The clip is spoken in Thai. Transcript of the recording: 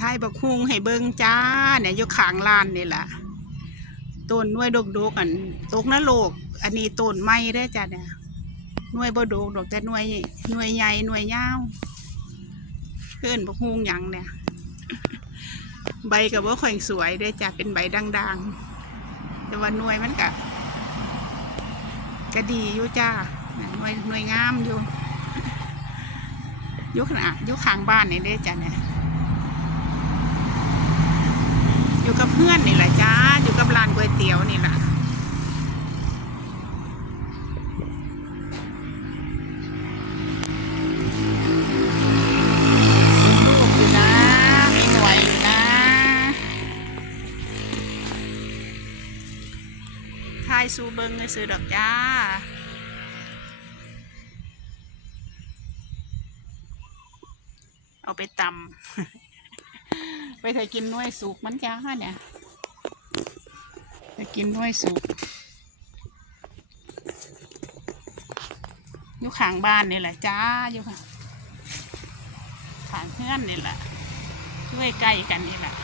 ทายบักฮุงให้เบิ่งจ้าเนี่ยอยู่ขางลานนี่ล่ะต้นน่วยดกๆอันตกนรกอันนี้ต้นไม้เด้จ้ะเนี่ยน่วยบ่ดกดอกแต่น่วยน่วยใหญ่น่วยยาวเพิ่อนบักฮุงยังเนี่ยใบก็บ่ค่อยสวยเด้จ้ะเป็นใบด่างๆ แต่ว่าน่วยมันก็ก็ดีอยู่จ้าหน่วยหน่วยงามอยู่ยู่ขนาดอยู่ข้างบ้านนี่เด้จ้ะเนี่ย อยู่กับ เพื่อนนี่แหละจ้า อยู่กับร้านก๋วยเตี๋ยวนี่แหละลูกอยู่นะมีหวนะทายซูเบิงซื้อดอกจ้า เอาไปตำ ไปถ่ายกินน้วยสุกมันจ้าเนี่ยไปกินน้วยสุกอยู่ข้างบ้านนี่แหละจ้าอยู่ข้างข้างเพื่อนนี่แหละด้วยใกล้กันนี่แหละ